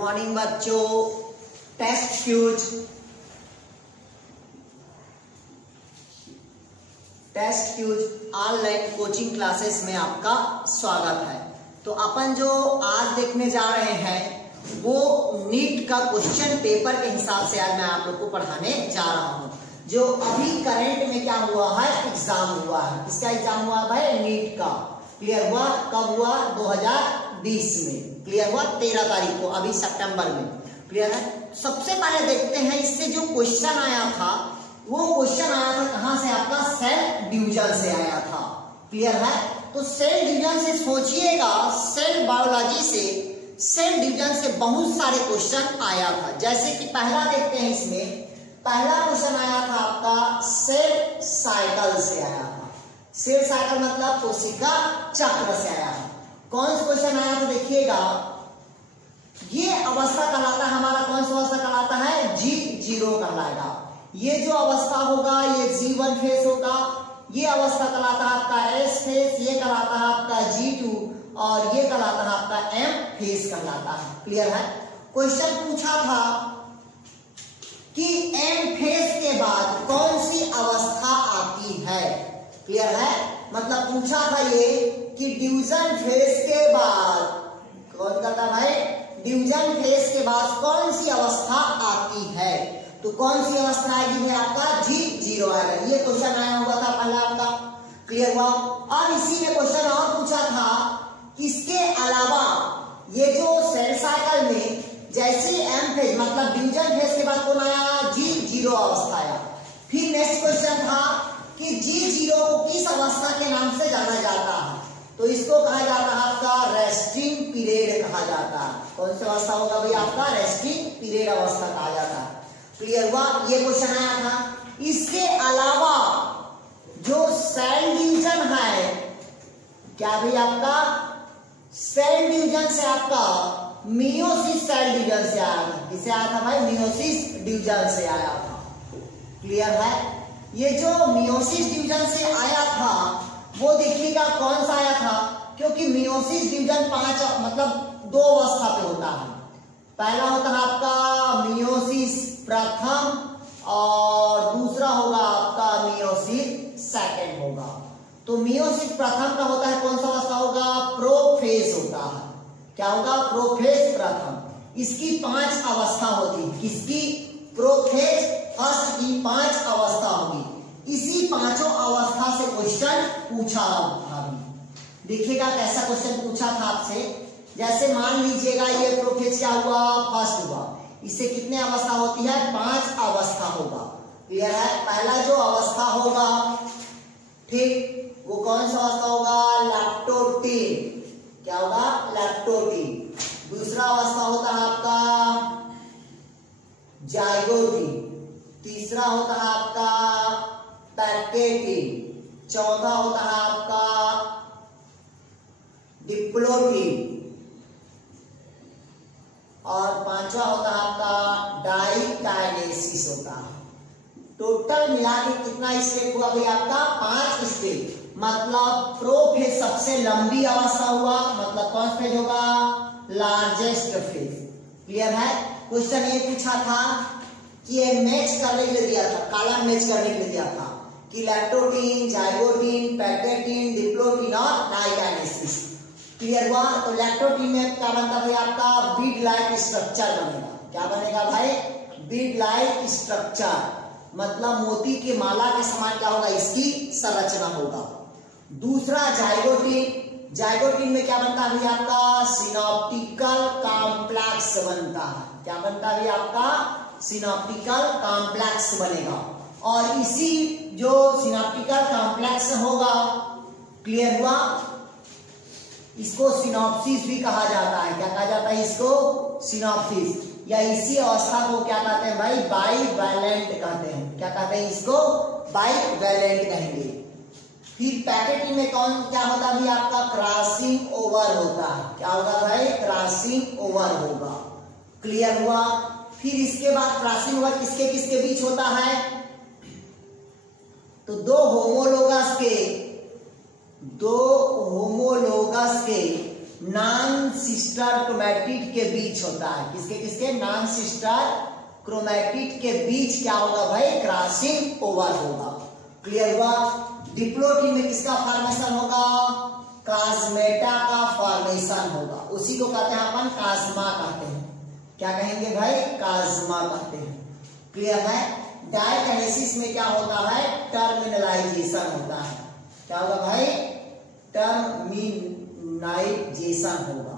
Morning बच्चों। Test fuse online coaching classes में आपका स्वागत है। तो अपन जो आज देखने जा रहे हैं वो नीट का क्वेश्चन पेपर के हिसाब से आज मैं आप लोग को पढ़ाने जा रहा हूँ। जो अभी करंट में क्या हुआ है, एग्जाम हुआ है। किसका एग्जाम हुआ भाई? नीट का। क्लियर हुआ? कब हुआ? 2020 में। क्लियर हुआ? 13 तारीख को, अभी सितंबर में। क्लियर है? सबसे पहले देखते हैं इससे जो क्वेश्चन आया था, वो क्वेश्चन आया था कहां से? आपका सेल डिवीजन से आया था। क्लियर है? तो सेल डिवीजन से सोचिएगा, सेल बायोलॉजी से, सेल डिवीजन से बहुत सारे क्वेश्चन आया था। जैसे कि पहला देखते हैं, इसमें पहला क्वेश्चन आया था आपका सेल साइकिल से आया था। सेल साइकिल मतलब कोशिका चक्र से आया था। कौन सा क्वेश्चन आया था देखिएगा, ये अवस्था कहलाता है हमारा, कौन सा अवस्था कहलाता है? G0 कहलाएगा। ये जो अवस्था होगा ये G1 फेस होगा। ये अवस्था कहलाता है आपका S फेस, ये कहलाता है आपका G2 और ये कहलाता है आपका M फेस कहलाता है। क्लियर है? क्वेश्चन पूछा था कि M फेस के बाद कौन सी अवस्था आती है। क्लियर है? मतलब पूछा था ये कि डिवीजन फेस के बाद कौन कहता भाई? डिवीजन फेस के बाद कौन सी अवस्था आती है। तो कौन सी अवस्था आएगी भाई? आपका G0 आएगा। ये क्वेश्चन आया हुआ था पहले आपका। क्लियर हुआ? और इसी में क्वेश्चन और पूछा था, इसके अलावा ये जो सेल साइकिल में जैसे M फेज मतलब डिवीजन फेज के बाद कौन आया? G0 अवस्था आया। फिर नेक्स्ट क्वेश्चन था कि G0 को किस अवस्था के नाम से जाना जाता है? तो इसको कहा जाता है आपका रेस्टिंग पीरियड कहा जाता है। कौन सा अवस्था होगा भाई? आपका रेस्टिंग पीरियड अवस्था कहा जाता है। क्लियर हुआ? ये क्वेश्चन आया था। इसके अलावा जो सेल डिवीजन है, क्या भाई? आपका सेल डिवीजन से आपका मियोसिस सेल डिवीजन से आया था। किसे आया था भाई? मियोसिस डिवीजन से आया था। क्लियर है? ये जो मियोसिस डिवीजन से आया था वो देखिएगा कौन सा आया था, क्योंकि मियोसिस डिवीजन 5 मतलब 2 अवस्था पे होता है। पहला होता है आपका मियोसिस प्रथम और दूसरा होगा आपका मियोसिस सेकंड होगा। तो मियोसिस प्रथम का होता है कौन सा अवस्था होगा? प्रोफेज होता है। क्या होगा? प्रोफेज प्रथम। इसकी 5 अवस्था होती है। किसकी? प्रोफेज फर्स्ट की 5 अवस्था होगी। इसी 5 अवस्था से क्वेश्चन पूछा था। देखिएगा कैसा क्वेश्चन पूछा था आपसे। जैसे मान लीजिएगा ये प्रोफेज क्या हुआ? फर्स्ट हुआ। इससे कितने अवस्था होती है? 5 अवस्था होगा। क्लियर है? पहला जो अवस्था होगा, ठीक, वो कौन सा अवस्था होगा? लैक्टोटीन। क्या होगा? लैक्टोटीन। दूसरा अवस्था होता है आपका जाइगोटीन। तीसरा होता है आपका पैकेटीन। चौथा होता है आपका डिप्लोटीन और 5वां होता है आपका डाइकाइनेसिस होता है। टोटल मिला के कितना स्टेप हुआ भाई? आपका 5 स्टेप। मतलब प्रोफेज सबसे लंबी अवस्था हुआ, मतलब कौन फेज होगा? Largest phase. क्लियर है? क्वेश्चन ये पूछा था कि ये मैच करने के लिए दिया था, कॉलम मैच करने के लिए दिया था कि लैक्टोटीन, जाइगोटीन, पैकेटीन, डिप्लोटीन और डाइकाइनेसिस। क्लियर हुआ? तो लैक्टोटीन में क्या बनता भाई? आपका बीड लाइक स्ट्रक्चर बनेगा। क्या बनेगा भाई? बीड लाइक स्ट्रक्चर मतलब मोती के माला के समान क्या होगा? इसकी संरचना होगा। दूसरा जाइगोटीन। जाइगोटीन में क्या बनता है भाई? आपका सिनॉप्टिकल कॉम्प्लेक्स बनता है। क्या बनता है भाई? आपका सिनॉप्टिकल कॉम्प्लेक्स बनेगा। और इसी जो सिनॉप्टिकल कॉम्प्लेक्स होगा, क्लियर हुआ, इसको सिनॉप्सिस भी कहा जाता है। क्या कहा जाता है इसको? सिनॉप्सिस। या इसी अवस्था को क्या कहते हैं भाई? बाइवैलेंट कहते हैं। क्या कहते हैं इसको? बाइवैलेंट कहेंगे। फिर पैकेटिंग में कौन क्या होता है भाई? आपका क्रॉसिंग ओवर होता है। क्या होगा भाई? क्रॉसिंग ओवर होगा। क्लियर हुआ? फिर इसके बाद क्रॉसिंग ओवर किसके किसके बीच होता है? तो दो होमोलोगस के नॉन सिस्टर क्रोमैटिड के बीच होता है। किसके किसके? नॉन सिस्टर क्रोमैटिड के बीच क्या होगा भाई? क्रॉसिंग ओवर होगा। क्लियर हुआ? डिप्लोटिड में किसका फॉर्मेशन होगा? कास्मेटा का फॉर्मेशन होगा। उसी को कहते हैं अपन कास्मा कहते हैं। क्या कहेंगे भाई? कास्मा कहते हैं। क्लियर है? डायकाइनेसिस में क्या होता है? टर्मिनलाइजेशन होता है। क्या होगा भाई? टर्मिनाइजेशन होगा।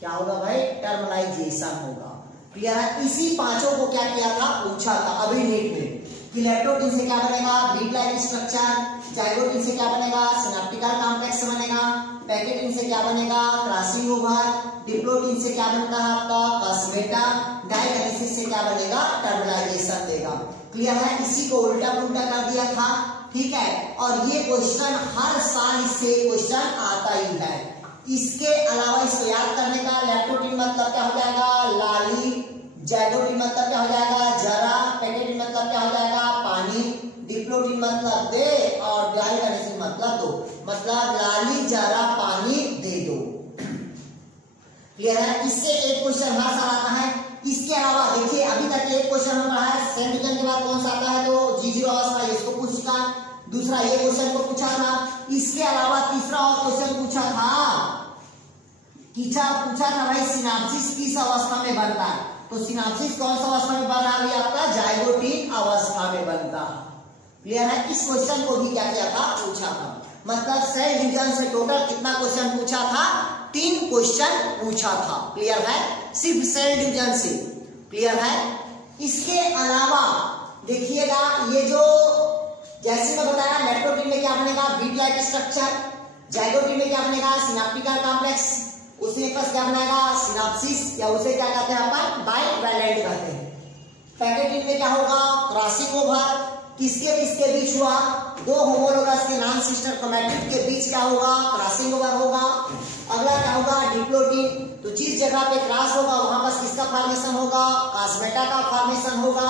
क्या होगा भाई? टर्मिनाइजेशन होगा। क्लियर है? इसी पांचों को क्या किया था? पूछा था अभी नीट में कि लेप्टोप्टिन से क्या बनेगा? Beat like structure. जाइगोटिन से क्या बनेगा? सिनेप्टिकल कॉम्प्लेक्स बनेगा। पैकेटिन से क्या बनेगा? Crossing over. डिप्लोटिन से क्या बनता है आपका? कास्मेटा। डायकाइनेसिस से क्या बनेगा? टर्मिनाइजेशन देगा। क्लियर है? इसी को उल्टा पुल्टा कर दिया था। ठीक है? और ये क्वेश्चन हर साल इससे क्वेश्चन आता ही है। इसके अलावा इसको याद करने का, लेप्टोप्टिन मतलब क्या हो जाएगा? लाली। जाइगोटिन मतलब क्या हो जाएगा? जरा। पैकेटिन मतलब क्या हो जाएगा? पानी। डिप्लोटिन मतलब दे और डायकाइनेसिस मतलब दो। मतलब लाली, जरा, पानी, दे दो। क्लियर है? इससे एक क्वेश्चन हर साल आता है। इसके अलावा देखिए अभी तक एक क्वेश्चन हम पढ़ा है, सेल डिवीजन के बाद कौन सा आता है? तो G0 अवस्था, इसको पूछा। दूसरा ये क्वेश्चन को पूछा था। इसके अलावा तीसरा और क्वेश्चन पूछा था भाई सिनाप्सिस किस अवस्था में बनता है? तो सिनाप्सिस कौन सा अवस्था में बन रहा है? आपका जाइगोटिन अवस्था में बनता है। क्लियर है? इस क्वेश्चन को भी क्या किया था? पूछा था। मतलब सेल डिवीजन से टोटल कितना क्वेश्चन पूछा था? 3 क्वेश्चन पूछा था। क्लियर है? सिर्फ सेल डिवीजन से। क्लियर है? इसके अलावा देखिएगा ये जो जैसे मैं बताया लेप्टोप्टिन में क्या बनेगा? Beat like structure. जाइगोटिन में क्या बनेगा? सिनेप्टिकल कॉम्प्लेक्स। उसमें प्लस क्या बनाएगा? सिनाप्सिस, या उसे क्या कहते हैं अपन? बाइवैलेंट कहते हैं। पैकेटिन में क्या होगा? Crossing over. किसके किसके बीच हुआ? 2 होमोलोगस के नॉन सिस्टर क्रोमैटिड के बीच क्या होगा? क्रॉसिंग ओवर होगा। अगला क्या होगा? डिप्लोटिन। तो जिस जगह पे क्रॉस होगा वहां पर किसका फॉर्मेशन होगा? कास्मेटा का फॉर्मेशन होगा।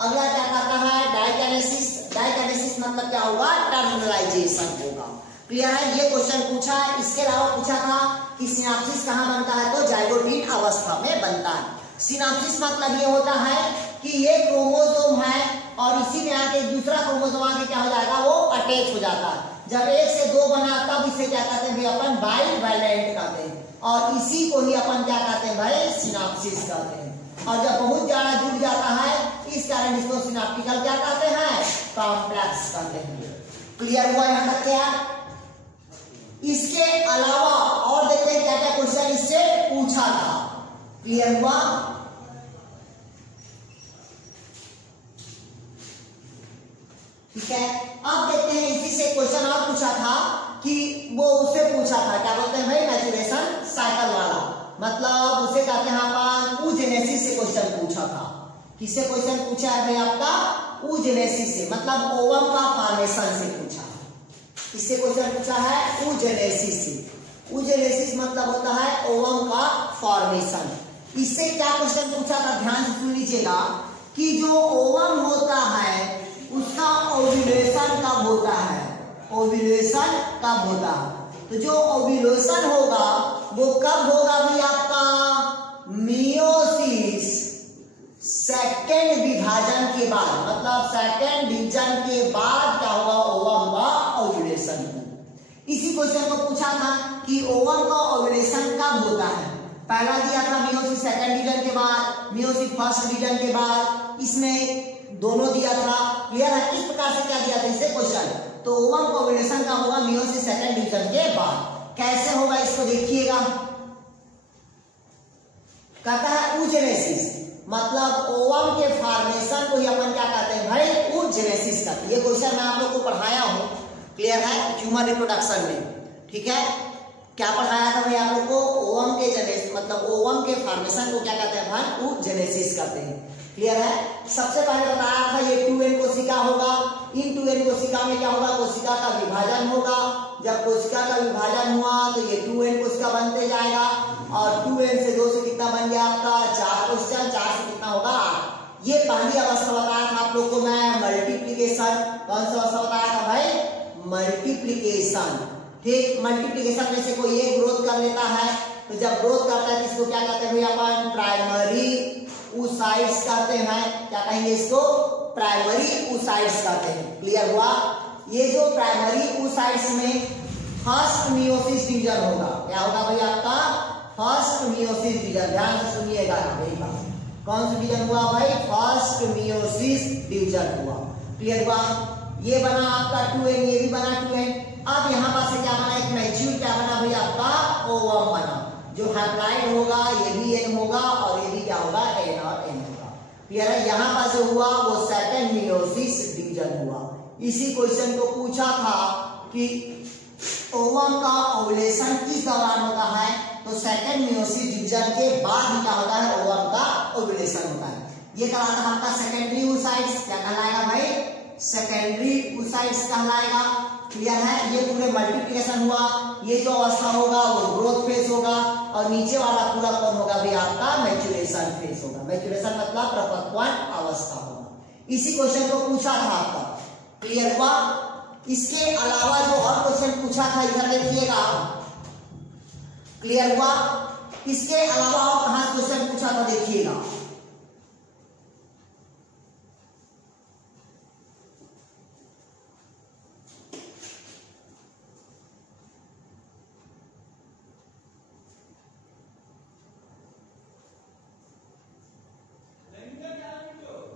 अगला क्या कहता है? डायकाइनेसिस। डायकाइनेसिस मतलब क्या होगा? टर्मिनलाइजेशन होगा। क्लियर है? ये क्वेश्चन पूछा है। इसके अलावा पूछा था कि सिनाप्सिस कहां बनता है? तो जाइगोटिन अवस्था में बनता है। सिनाप्सिस मतलब ये होता है कि ये क्रोमोसोम है और इसी में आके दूसरा क्रोमोसोम आके क्या हो जाएगा? वो अटैच हो जाता है। जब 1 से 2 बना तब इसे क्या कहते हैं भाई? अपन बाइवैलेंट कहते हैं। और इसी को ही अपन क्या कहते हैं भाई? सिनाप्सिस कहते हैं। और जब बहुत ज्यादा जुड़ जाता है इस कारण इसको सिनेप्टिकल क्या कहते हैं? कॉम्प्लेक्स कहते हैं। क्लियर हुआ यहां तक? क्या इसके अलावा और देखते हैं क्या क्या क्वेश्चन इससे पूछा था। क्लियर हुआ? ठीक है? अब देखते हैं इसी से क्वेश्चन और पूछा था कि वो उससे पूछा था क्या बोलते हैं भाई? मैचुरेशन साइकिल वाला। मतलब उसे कहते हैं अपन oogenesis से क्वेश्चन पूछा था। किससे क्वेश्चन पूछा है भाई? आपका oogenesis से, मतलब ओवम का फॉर्मेशन से पूछा। इससे क्वेश्चन पूछा है oogenesis से। oogenesis मतलब होता है ओवम का फॉर्मेशन। इससे क्या क्वेश्चन पूछा था? ध्यान से सुन लीजिएगा कि जो ओवम होता है उसका ओव्यूलेशन कब होता है? ओव्यूलेशन कब होता है? तो जो ओव्यूलेशन होगा वो कब होगा भाई? आपका मियोसिस सेकेंड विभाजन के बाद, मतलब सेकेंड डिवीजन के बाद क्या होगा? ओवम का ओव्यूलेशन। इसी क्वेश्चन को पूछा था कि ओवम का ओव्यूलेशन कब होता है? पहला दिया था मियोसिस सेकेंड डिवीजन के बाद, मियोसिस फर्स्ट डिवीजन के बाद। इसमें दोनों दिया था। क्लियर है? इस प्रकार से क्या दिया था इससे क्वेश्चन? तो ओवम का ओव्यूलेशन का होगा मियोसिस सेकेंड डिवीजन के बाद। कैसे होगा इसको देखिएगा। कहता है oogenesis, मतलब ओवम के फॉर्मेशन को ही अपन क्या कहते हैं भाई? oogenesis कहते हैं। ये क्वेश्चन मैं आप लोग को पढ़ाया हूं। क्लियर है? ह्यूमन रिप्रोडक्शन में। ठीक है? क्या पढ़ाया था भाई आप लोग को? ओवम के जेनेसिस, मतलब ओवम के फॉर्मेशन को क्या कहते हैं भाई? oogenesis कहते हैं। क्लियर है? सबसे पहले बताया था ये 2n कोशिका होगा। इन 2n कोशिका में क्या होगा? कोशिका का विभाजन होगा। जब कोशिका का विभाजन हुआ तो ये 2n कोशिका बनते जाएगा और 2n से 2 से कितना बन गया आपका? 4 क्वेश्चन। 4 से कितना होगा? 8। ये पहली अवस्था बताया था आप लोग को मैं, मल्टीप्लीकेशन। कौन सा अवस्था बताया था भाई? मल्टीप्लीकेशन। ठीक, मल्टीप्लीकेशन में से कोई एक ग्रोथ कर लेता है, तो जब ग्रोथ करता है इसको क्या कहते हैं भैया? अपन प्राइमरी oocytes कहते हैं। क्या कहेंगे इसको? प्राइमरी oocytes कहते हैं। क्लियर हुआ? ये जो प्राइमरी oocytes में फर्स्ट मियोसिस डिवीजन होगा। क्या होगा भाई आपका? First meiosis division. ध्यान से सुनिएगा यही बात। कौन सा डिवीजन हुआ भाई? फर्स्ट मियोसिस डिवीजन हुआ। क्लियर हुआ? ये बना आपका 2n, ये भी बना 2n। अब यहाँ पर से क्या बना? एक मैच्योर क्या बना भाई आपका? ओवम बना। जो हैप्लॉइड होगा ये भी n होगा और ये भी क्या होगा? n और n होगा। क्लियर है? यहाँ पर जो हुआ वो सेकंड मियोसिस डिवीजन हुआ। इसी क्वेश्चन को पूछा था कि ओवम का ओवुलेशन किस दौरान होता है? तो सेकंड मियोसिस डिवीजन के बाद ही क्या होता है? ओवम का ओवुलेशन होता है। ये कहलाता है आपका सेकेंडरी oocytes। क्या कहलाएगा भाई? सेकेंडरी oocytes कहलाएगा। क्लियर है? ये पूरे मल्टीप्लिकेशन हुआ। ये जो अवस्था होगा वो ग्रोथ फेज होगा और नीचे वाला पूरा कौन होगा भाई आपका? मैच्योरेशन फेज होगा। मैच्योरेशन मतलब परिपक्वता अवस्था होगा। इसी क्वेश्चन को पूछा था आपका। क्लियर हुआ? इसके अलावा जो और क्वेश्चन पूछा था इधर देखिएगा। क्लियर हुआ? इसके अलावा और कहां क्वेश्चन पूछा था देखिएगा।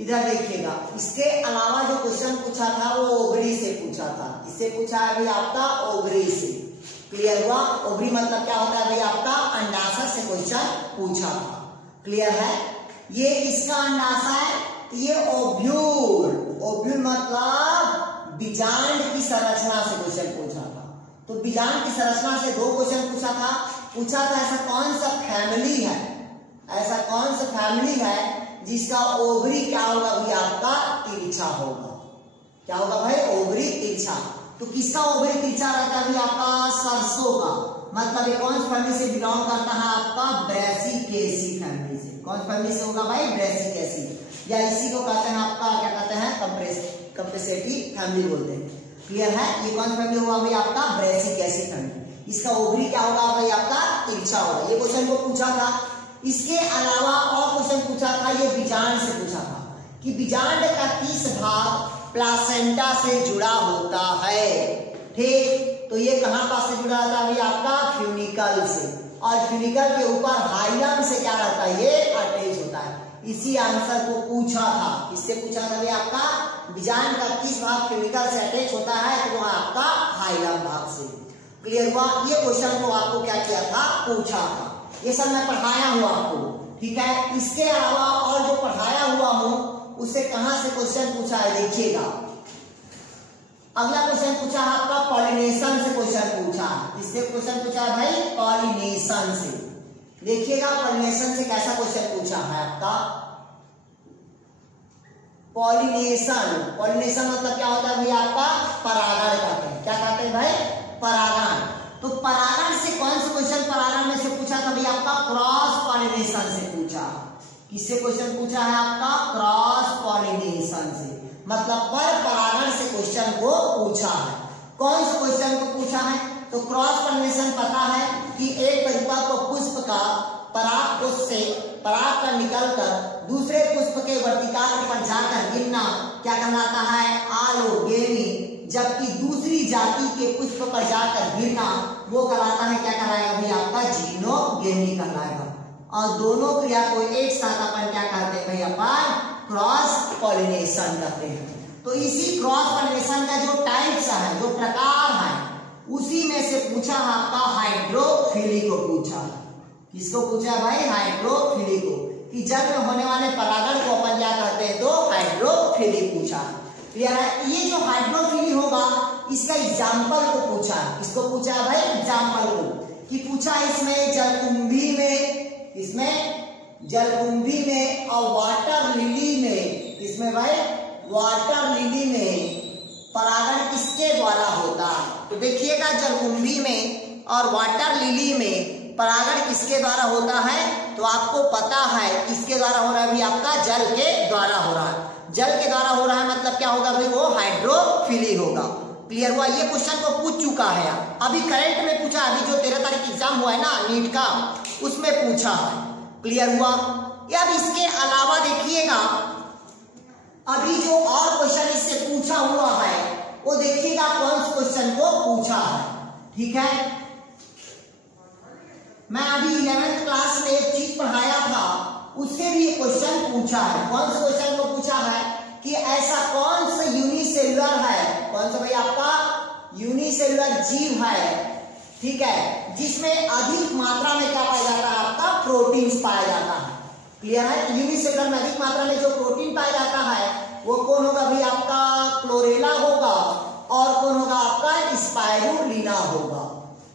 इधर देखिएगा। इसके अलावा जो क्वेश्चन पूछा था वो ओवरी से पूछा था। इससे पूछा है भाई आपका? ओवरी से। क्लियर हुआ? ओवरी मतलब क्या होता है भाई आपका? अंडाशय से क्वेश्चन पूछा था। क्लियर है? ये इसका अंडाशय है, ये ओव्यूल। ओव्यूल मतलब बीजांड की संरचना से क्वेश्चन पूछा था। तो बीजांड की संरचना से दो क्वेश्चन पूछा था। पूछा था ऐसा कौन सा फैमिली है, ऐसा कौन सा फैमिली है जिसका ओवरी क्या होगा भाई आपका? तिरछा होगा। क्या होगा भाई? ओवरी तिरछा। तो किसका ओवरी तिरछा रहता है भाई आपका? सरसों का। मतलब ये कौन सी फैमिली से बिलोंग करता है आपका? ब्रेसिकेसी फैमिली से। कौन सी फैमिली से होगा भाई? ब्रेसिकेसी। या इसी को कहते हैं आपका क्या कहते हैं? कंप्रेसेटिव फैमिली बोलते हैं। क्लियर है? ये कौन सी फैमिली हुआ भाई आपका? Brassicaceae family. इसका ओवरी क्या होगा भाई आपका? तिरछा होगा। ये क्वेश्चन को पूछा था। इसके अलावा और क्वेश्चन पूछा था, ये बीजांड से पूछा था कि बीजांड का किस भाग प्लासेंटा से जुड़ा होता है। ठीक, तो ये कहां पास से जुड़ा रहता है भाई आपका? फ्यूनिकल से। और फ्यूनिकल के ऊपर हाइलम से क्या रहता है? ये अटैच होता है। इसी आंसर को पूछा था। इससे पूछा था भाई आपका बीजांड का किस भाग फ्यूनिकल से अटैच होता है? तो वो आपका हाइलम भाग से। क्लियर हुआ? ये क्वेश्चन को आपको क्या किया था? पूछा था। ये सब मैं पढ़ाया हूं आपको। ठीक है? इसके अलावा और जो पढ़ाया हुआ हूं उससे कहां से क्वेश्चन पूछा है देखिएगा। अगला क्वेश्चन पूछा है आपका पॉलिनेशन से क्वेश्चन पूछा है। इससे क्वेश्चन पूछा है भाई पॉलिनेशन से। देखिएगा पॉलिनेशन से कैसा क्वेश्चन पूछा है आपका? पॉलिनेशन, पॉलिनेशन मतलब क्या होता है भाई आपका? परागण कहते हैं। क्या कहते हैं भाई? परागण। तो परागण से कौन सा क्वेश्चन परागण में से पूछा था भाई आपका? क्रॉस पॉलिनेशन से पूछा। किससे क्वेश्चन पूछा है आपका? क्रॉस पॉलिनेशन से। मतलब पर परागण से क्वेश्चन को पूछा है। कौन से क्वेश्चन को पूछा है? तो क्रॉस पॉलिनेशन पता है कि एक परिपक्व पुष्प का पराग पुष्प से पराग का निकलकर दूसरे पुष्प के वर्तिकाल पर जाकर गिरना क्या कहलाता है? आलोगेमी। जबकि दूसरी जाति के पुष्प पर जाकर गिरना वो कहलाता है क्या कहलाएगा भाई आपका? जीनोगेमी कहलाएगा। और दोनों क्रिया को एक साथ अपन क्या कहते हैं भाई? अपन क्रॉस पॉलिनेशन कहते हैं। तो इसी क्रॉस पॉलिनेशन का जो टाइप्स है, जो प्रकार है, उसी में से पूछा है आपका हाइड्रोफिली को पूछा। किसको पूछा है भाई? हाइड्रोफिली को। कि जल में होने वाले परागण को अपन क्या कहते हैं? तो हाइड्रोफिली पूछा। क्लियर है? ये जो हाइड्रोफिली होगा इसका एग्जाम्पल को पूछा है। इसको पूछा है भाई एग्जाम्पल को। कि पूछा इसमें जलकुंभी में, इसमें जलकुंभी में और वाटर लिली में, इसमें भाई वाटर लिली में परागण किसके द्वारा होता है? तो देखिएगा जलकुंभी में और वाटर लिली में परागण किसके द्वारा होता है? तो आपको पता है इसके द्वारा हो रहा है भाई आपका जल के द्वारा हो रहा है। जल के द्वारा हो रहा है मतलब क्या होगा भाई, वो हाइड्रोफिली होगा। क्लियर हुआ? ये क्वेश्चन को पूछ चुका है यार, अभी करंट में पूछा, अभी जो 13 तारीख एग्जाम हुआ है ना नीट का, उसमें पूछा है। क्लियर हुआ? अब इसके अलावा देखिएगा अभी जो और क्वेश्चन इससे पूछा हुआ है वो देखिएगा कौन से क्वेश्चन को पूछा है। ठीक है, मैं अभी 11th क्लास में एक चीज पढ़ाया था, उससे भी क्वेश्चन पूछा है। कौन से क्वेश्चन को पूछा है कि ऐसा कौन सा यूनिसेलुलर है, कौन सा भाई आपका यूनिसेलुलर जीव है, ठीक है, जिसमें अधिक मात्रा में क्या पाया जाता है, आपका प्रोटीन पाया जाता है। क्लियर है? यूनिसेलुलर में अधिक मात्रा में जो प्रोटीन पाया जाता है वो कौन होगा भाई, आपका क्लोरेला होगा, और कौन होगा आपका स्पाइरुलिना होगा।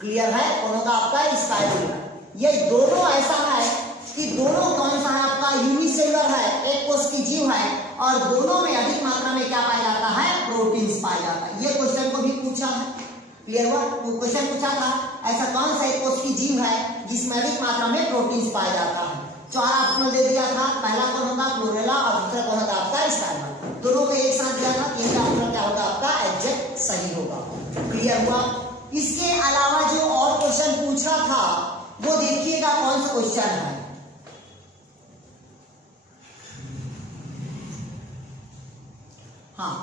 क्लियर है? कौन होगा आपका स्पाइरुलिना। ये दोनों ऐसा है कि दोनों कौन सा है आपका यूनिसेलुलर है, एक कोश की जीव है, और दोनों में अधिक मात्रा में क्या पाया जाता है, प्रोटीन पाया जाता है। ये क्वेश्चन को भी पूछा है। क्लियर हुआ? क्वेश्चन पूछा था ऐसा कौन सा एक कोश की जीव है जिसमें अधिक मात्रा में प्रोटीन पाया जाता है। 4 ऑप्शन दे दिया था, पहला कौन होगा क्लोरेला और दूसरा कौन होगा आपका स्पाइरुलिना। दोनों को एक साथ दिया था, तीसरा ऑप्शन क्या होगा आपका एग्जैक्ट सही होगा। क्लियर हुआ? इसके अलावा जो और क्वेश्चन पूछा था वो देखिएगा कौन सा क्वेश्चन है। हाँ,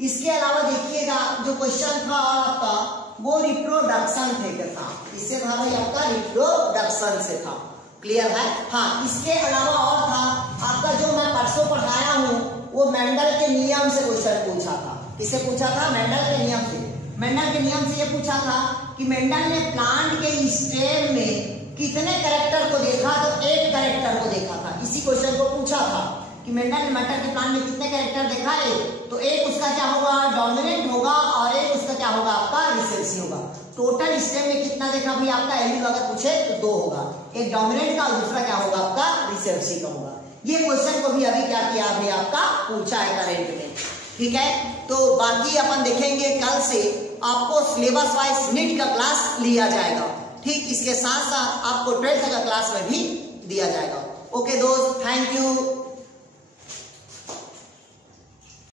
इसके अलावा देखिएगा जो क्वेश्चन था आपका वो रिप्रोडक्शन थे के था, इससे था भाई आपका रिप्रोडक्शन से था। क्लियर है? हाँ, इसके अलावा और था आपका जो मैं परसों पढ़ाया हूं वो मेंडल के नियम से क्वेश्चन पूछा था। किससे पूछा था? मेंडल के नियम से। मेंडल के नियम से ये पूछा था कि मेंडल ने प्लांट के स्टेम में कितने कैरेक्टर को देखा, तो एक कैरेक्टर को देखा था। इसी क्वेश्चन को पूछा था कि मेंडल ने मटर के प्लांट में कितने कैरेक्टर देखा है, तो एक उसका क्या होगा, डोमिनेंट होगा, और एक उसका क्या होगा आपका रिसेसिव होगा। टोटल स्टेम में कितना देखा भाई आपका, एलिल अगर पूछे तो 2 होगा, एक डोमिनेंट का और दूसरा क्या होगा आपका रिसेसिव का होगा। ये क्वेश्चन को भी अभी क्या किया भाई आपका पूछा है करंट में। ठीक है, तो बाकी अपन देखेंगे कल से आपको सिलेबस वाइज नीट का क्लास लिया जाएगा। ठीक, इसके साथ साथ आपको 12th का क्लास में भी दिया जाएगा। ओके दोस्त, थैंक यू।